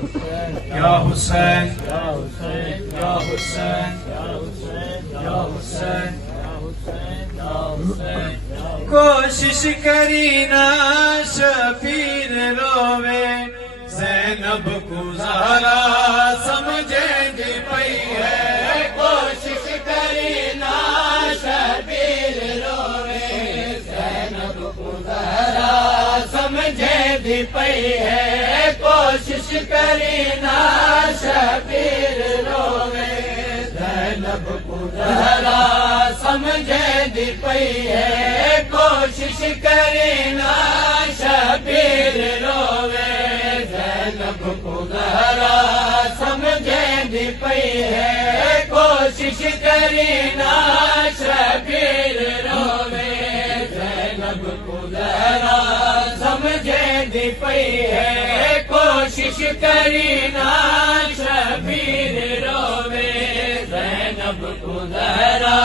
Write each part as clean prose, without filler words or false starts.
या हुसैन या हुसैन या हुसैन या हुसैन या हुसैन या हुसैन। कोशिश करी ना शबीर रोवे, ज़ैनब को ज़हरा समझे दी पई है। कोशिश करी ना शबीर रोवे, ज़ैनब को ज़हरा समझे दी पई है। कोशिश करी ना शबीर रोवे, ज़ैनब को ज़हरा समझे दी पई है। कोशिश करी ना शबीर रोवे, ज़ैनब को ज़हरा समझे दी पई है। कोशिश करी ना शबीर रोवे, ज़ैनब को ज़हरा समझे दी पई है। कोशिश करी ना शबीर रोवे, ज़ैनब को ज़हरा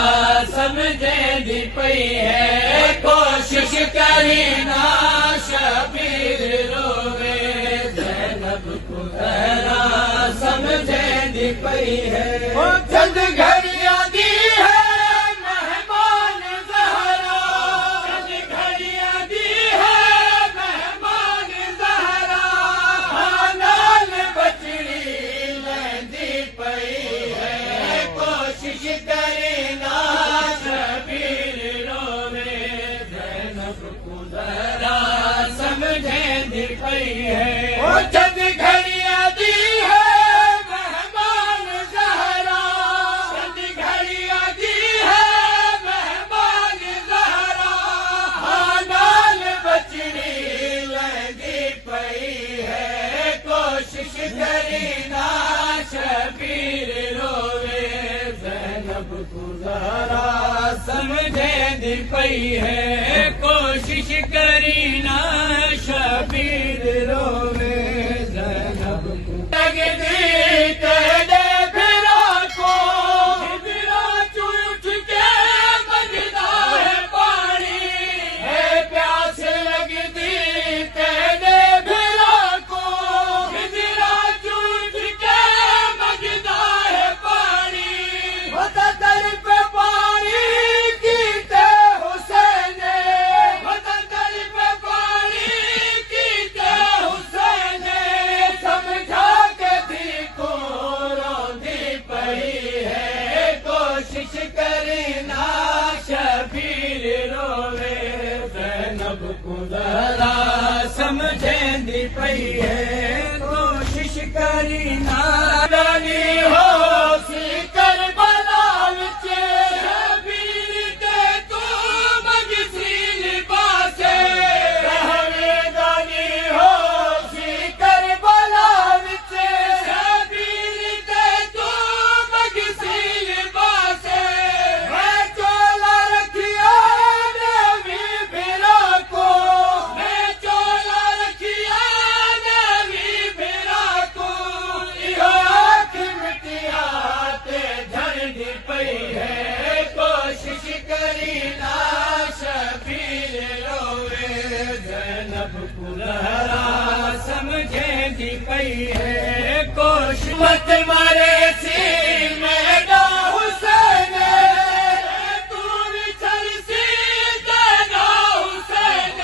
समझे दी पई है। कोशिश करी ना शबीर रोवे, ज़ैनब को ज़हरा समझे दी पई है। चंद घड़ियां दी है मेहमान ज़हरा, चंद घड़ियां दी है मेहमान ज़हरा। नाल बचड़ी लहंदी पई है। कोशिश करी ना शबीर रोवे, ज़ैनब को ज़हरा समझे दी पई है। चंद घड़ियां दी है मेहमान ज़हरा, चंद घड़ियां दी है मेहमान ज़हरा। नाल बचड़ी लहंदी पई है। कोशिश करी ना शबीर रोवे, ज़ैनब को ज़हरा समझे दी पई है। कोशिश करी ना शबीर रोवे, ज़ैनब को लगदी तेरे फिरा को, फिरा चूठ के बजदा है पानी है। प्यास लगदी तेरे फिरा को, फिरा चूठ के बजदा है पानी। होता दर पे पानी कीते हुसैन, होता दर पे पानी कीते हुसैन। समझा के दी को रोंदी पई है। कोशिश करी ना शबीर रोवे, ज़ैनब को ज़हरा समझे दी पई है। कोशिश करी ना रानी हो सी करबला विच, शबीर ते तू मगसी लिबासे। रहवेदानी हो सी करबला विच, शबीर ते तू मगसी लिबासे। मैं चोला रखिया नवी फिरा को, मैं चोला रखिया नवी फिरा को। इहो आँख मिटिया ते झड़दी पई है। कोशिश करी ना शबीर रोवे, ज़ैनब को ज़हरा समझे दी पई है। कोशिश मत मारे सी मेरा हुसैन, तू विछड़ सी तेरा हुसैन।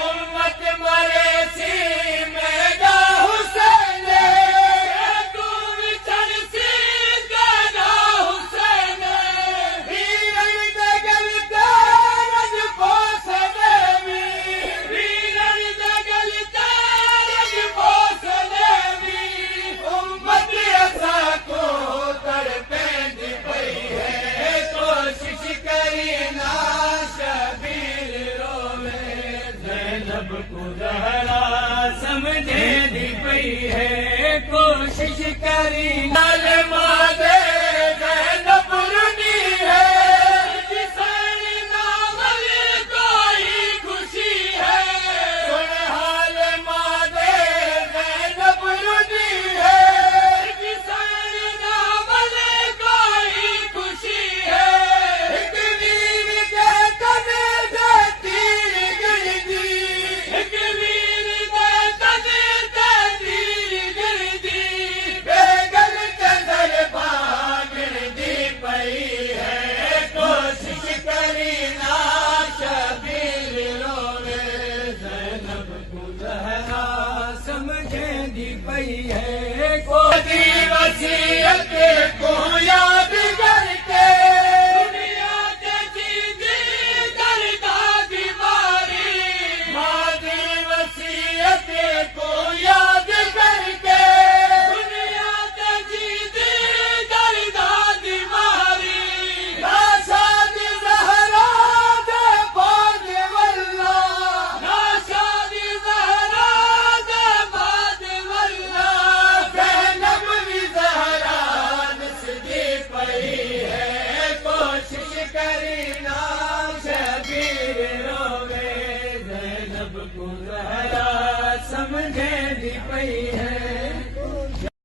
उम्मत मरे सी मेरा हुसैन, तू विछड़ सी तेरा हुसैन। वीरन दे गल तेरज पोसने वी, वीरन दे गल तेरज पोसने वी। उम्मत असा को तड़पेंदी पई है। कोशिश करी ना शबीर रोवे, ज़ैनब को ज़हरा समझे दी पई है। कोशिश करी नाल मादे ज़ैनब रुनी है। जिसन नावल कोई खुशी है, सुन हाल मादे ज़ैनब रुनी है। जिसन नावल कोई खुशी है। एक वीर के तने दे तीर गिरदी, एक वीर के तने दे तीर गिरदी। पई है को दी वसीयत को या